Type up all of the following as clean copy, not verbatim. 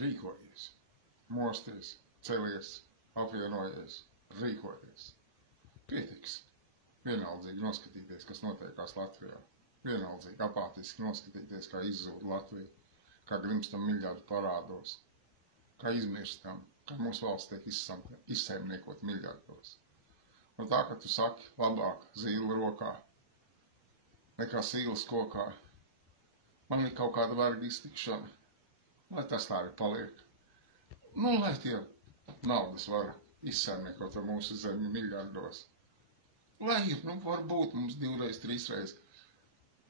Rīkojies, mosties, celies, apvienojies, rīkojies. Pietiks. Vienaldzīgi noskatīties, kas notiekās Latvijā. Vienaldzīgi apātiski noskatīties, kā izzūd Latviju, kā grimstam miljardu parādos, kā izmirstam, kā mūsu valsts tiek izsaimniekot miljardos. No tā, ka tu saki, labāk zīle rokā, nekā sīles kokā, man ir kaut kāda verga iztikšana, lai tas tā arī paliek. Nu, lai tie naudas var izsaimniekot ar mūsu zemi miljardos. Lai ir, nu, varbūt mums 2, 3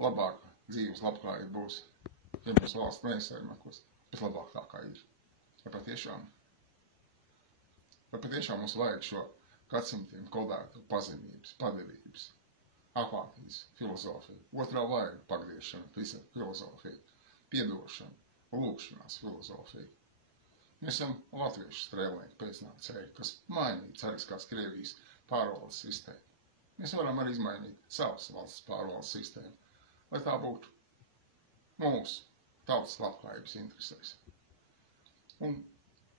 labāka dzīves labklājība būs, ja mūsu valsts neizsaimniekos, bet labāk tā kā ir. Vai patiešām mums vajag šo gadsimtiem kodētu pazemības, padevības, apātijas filozofiju, otrā vaiga pagriešana, filozofija, piedošana, lūkšanās filozofija. Mēs esam latviešu strēlnieki pēcnācēji, kas mainīja cariskās Krievijas pārvaldes sistēmu. Mēs varam arī izmainīt savas valsts pārvaldes sistēmu, lai tā būtu mūsu tautas labklājības interesēs. Un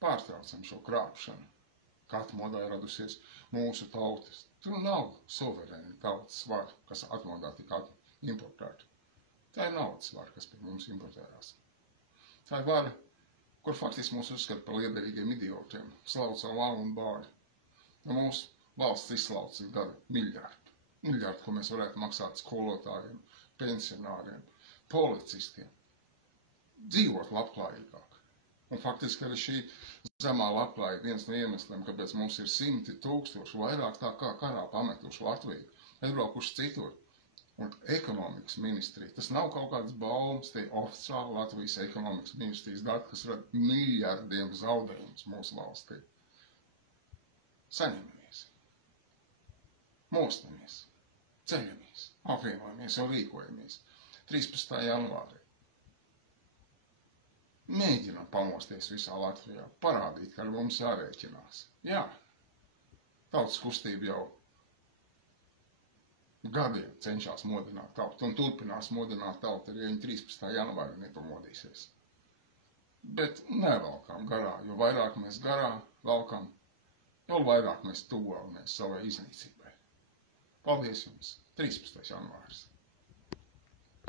pārtraucam šo krāpšanu. Katra modā ir radusies mūsu tautas. Tur nav suverēni tautas svara, kas atmodā tika importēta. Tā ir naudas svara, kas pie mums importējās. Tā ir vara, kur faktiski mūs uzskata par liederīgiem idiotiem, slauc savu lamu un bāri. No mūsu valsts izslauc ir gada miljardi. Miljardi, ko mēs varētu maksāt skolotājiem, pensionāriem, policistiem. Dzīvot labklājīgāk. Un faktiski arī šī zemā labklājība viens no iemesliem, kāpēc mums ir 100 000 vairāk tā kā karā pametuši Latviju, aizbraukuši citur. Un ekonomikas ministrija, tas nav kaut kāds baumas, tie oficiāli Latvijas ekonomikas ministrijas dati, kas rada miljardiem zaudējumus mūsu valstī. Saņemamies, mostamies, ceļamies, apvienojamies un rīkojamies 13. janvārī. Mēģinām pamosties visā Latvijā, parādīt, ka ar mums jārēķinās. Jā, tautas kustība jau gadiem cenšas modināt tautu un turpinās modināt tautu, arī viņi 13. janvārī nepamodīsies. Bet nevalkām garā, jo vairāk mēs garā valkam, jo vairāk mēs tuvojamies savai iznīcībai. Paldies jums! 13. janvārs!